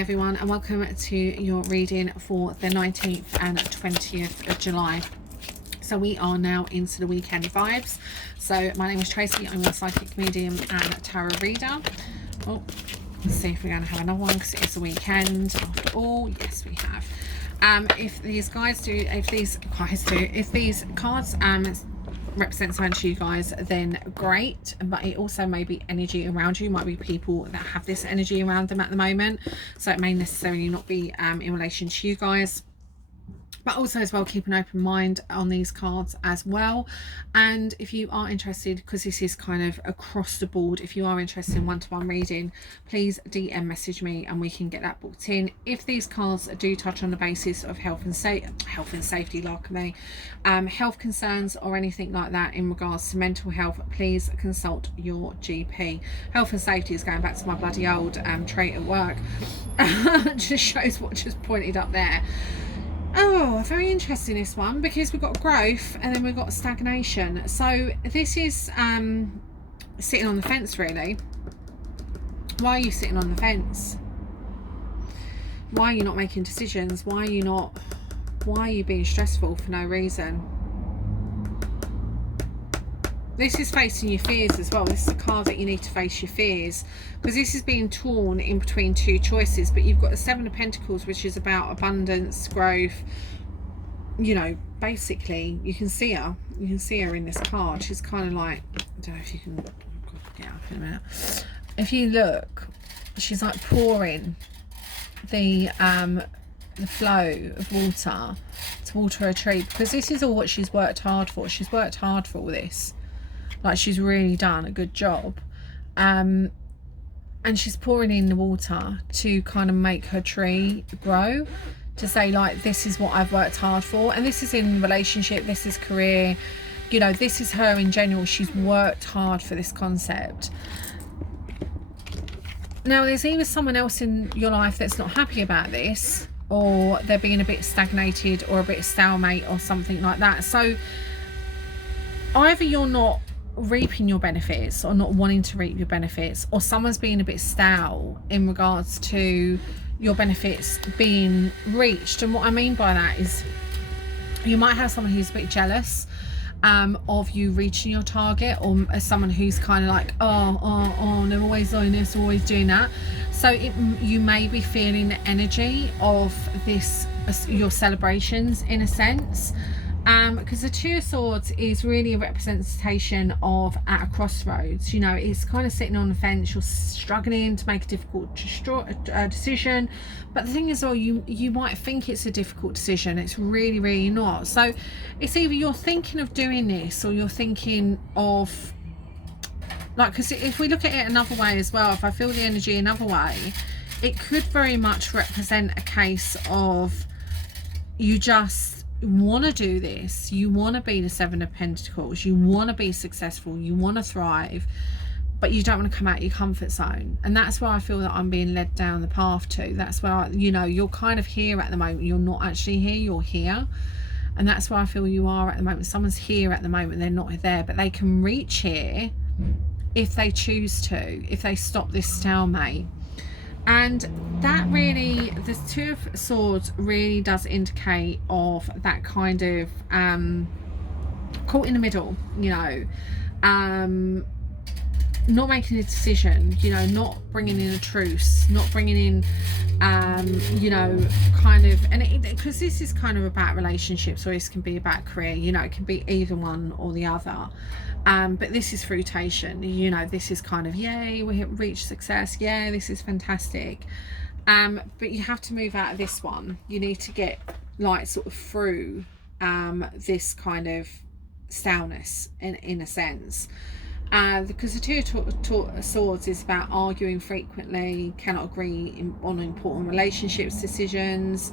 Everyone, and welcome to your reading for the 19th and 20th of July. So we are now into the weekend vibes. So my name is Tracy. I'm a psychic medium and tarot reader. Oh, let's see if we're going to have another one because it is the weekend after all. Yes, we have. If these cards represent something to you guys, then great, but it also may be energy around you. Might be people that have this energy around them at the moment, so it may necessarily not be in relation to you guys, but also as well keep an open mind on these cards as well. And if you are interested, because this is kind of across the board, if you are interested in one-to-one reading, please DM message me and we can get that booked in. If these cards do touch on the basis of health and safety, like me, health concerns or anything like that in regards to mental health, please consult your GP. Health and safety is going back to my bloody old trait at work. Just shows what just pointed up there. Oh, very interesting, this one, because we've got growth and then we've got stagnation. So this is sitting on the fence, really. Why are you sitting on the fence? Why are you not making decisions? Why are you being stressful for no reason? This is facing your fears as well. This is a card that you need to face your fears, because this is being torn in between two choices. But you've got the Seven of Pentacles, which is about abundance, growth. You know, basically, you can see her. You can see her in this card. She's kind of like, I don't know if you can get up in a minute. If you look, she's like pouring the flow of water to water a tree, because this is all what she's worked hard for. She's worked hard for all this. Like, she's really done a good job, and she's pouring in the water to kind of make her tree grow, to say, like, this is what I've worked hard for. And this is in relationship, this is career, you know, this is her in general. She's worked hard for this concept. Now, there's either someone else in your life that's not happy about this, or they're being a bit stagnated or a bit stalemate or something like that. So either you're not reaping your benefits or not wanting to reap your benefits, or someone's being a bit stale in regards to your benefits being reached. And what I mean by that is, you might have someone who's a bit jealous of you reaching your target, or someone who's kind of like, oh, they're always doing this, always doing that. So you may be feeling the energy of this, your celebrations, in a sense. Because the Two of Swords is really a representation of at a crossroads. You know, it's kind of sitting on the fence. You're struggling to make a difficult decision, but the thing is, well, you might think it's a difficult decision. It's really, really not. So it's either you're thinking of doing this, or you're thinking of, like, because if we look at it another way as well, if I feel the energy another way, it could very much represent a case of you just want to do this. You want to be the Seven of Pentacles. You want to be successful. You want to thrive, but you don't want to come out of your comfort zone. And that's where I feel that I'm being led down the path to. That's where, you know, you're kind of here at the moment. You're not actually here. You're here. And that's where I feel you are at the moment. Someone's here at the moment. They're not there, but they can reach here if they choose to, if they stop this stalemate. And that really, the Two of Swords really does indicate of that kind of caught in the middle, you know, not making a decision, you know, not bringing in a truce, not bringing in, you know, kind of, and because this is kind of about relationships, or this can be about career, you know, it can be either one or the other. But this is fruitation, you know, this is kind of, yay, we have reached success, yeah, this is fantastic. But you have to move out of this one. You need to get, like, sort of through this kind of staleness in a sense. Because the Two of Swords is about arguing frequently, cannot agree on important relationships decisions.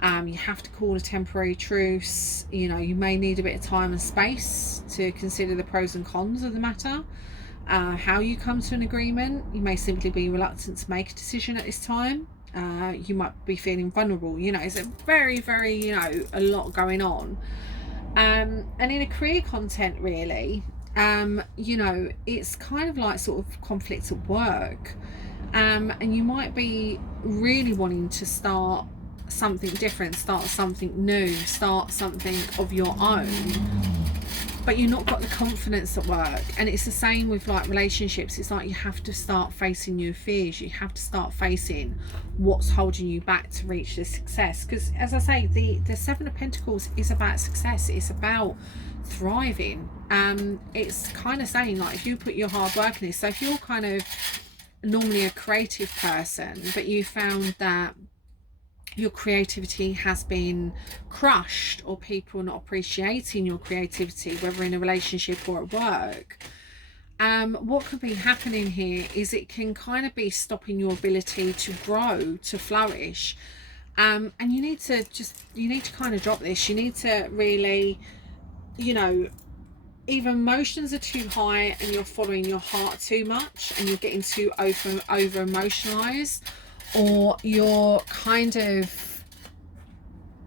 You have to call a temporary truce. You know, you may need a bit of time and space to consider the pros and cons of the matter. How you come to an agreement. You may simply be reluctant to make a decision at this time. You might be feeling vulnerable. You know, it's a very, very, you know, a lot going on. And in a career content, really, you know, it's kind of like sort of conflict at work. And you might be really wanting to start something different, start something new, start something of your own, but you've not got the confidence at work. And it's the same with like relationships. It's like you have to start facing your fears, you have to start facing what's holding you back to reach this success. Because as I say, the Seven of Pentacles is about success, it's about thriving. It's kind of saying like, if you put your hard work in this, so if you're kind of normally a creative person, but you found that your creativity has been crushed, or people not appreciating your creativity, whether in a relationship or at work, what could be happening here is it can kind of be stopping your ability to grow, to flourish. And you need to kind of drop this. You need to really, you know, either emotions are too high and you're following your heart too much and you're getting too over emotionalized, or you're kind of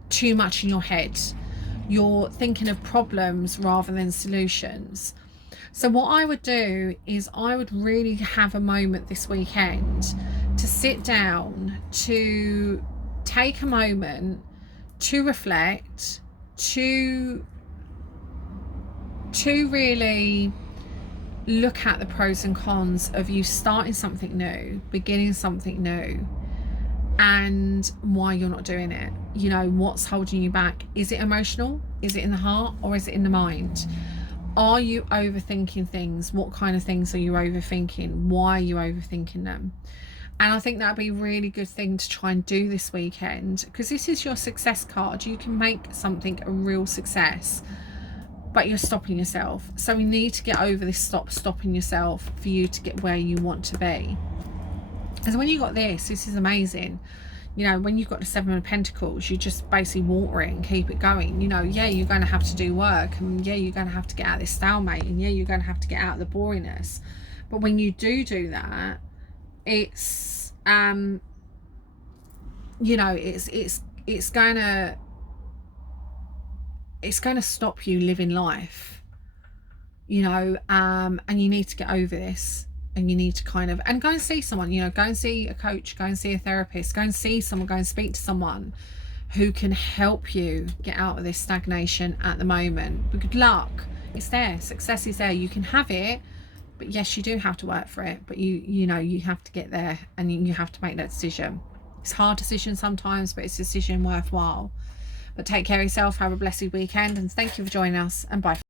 too much in your head. You're thinking of problems rather than solutions. So what I would do is I would really have a moment this weekend to sit down, to take a moment to reflect, to really look at the pros and cons of you starting something new, beginning something new, and why you're not doing it. You know, what's holding you back? Is it emotional? Is it in the heart, or is it in the mind? Are you overthinking things? What kind of things are you overthinking? Why are you overthinking them? And I think that'd be a really good thing to try and do this weekend, because this is your success card. You can make something a real success, but you're stopping yourself. So we need to get over this stopping yourself for you to get where you want to be. Because when you got this is amazing. You know, when you've got the Seven of Pentacles, you just basically water it and keep it going. You know, yeah, you're going to have to do work, and yeah, you're going to have to get out of this stalemate, and yeah, you're going to have to get out of the boringness. But when you do that, it's you know, it's going to stop you living life, you know. And you need to get over this, and you need to kind of, and go and see someone, you know, go and see a coach, go and see a therapist, go and see someone, go and speak to someone who can help you get out of this stagnation at the moment. But good luck, it's there, success is there, you can have it. But yes, you do have to work for it, but you know, you have to get there, and you have to make that decision. It's a hard decision sometimes, but it's a decision worthwhile. But take care of yourself, have a blessed weekend, and thank you for joining us, and bye.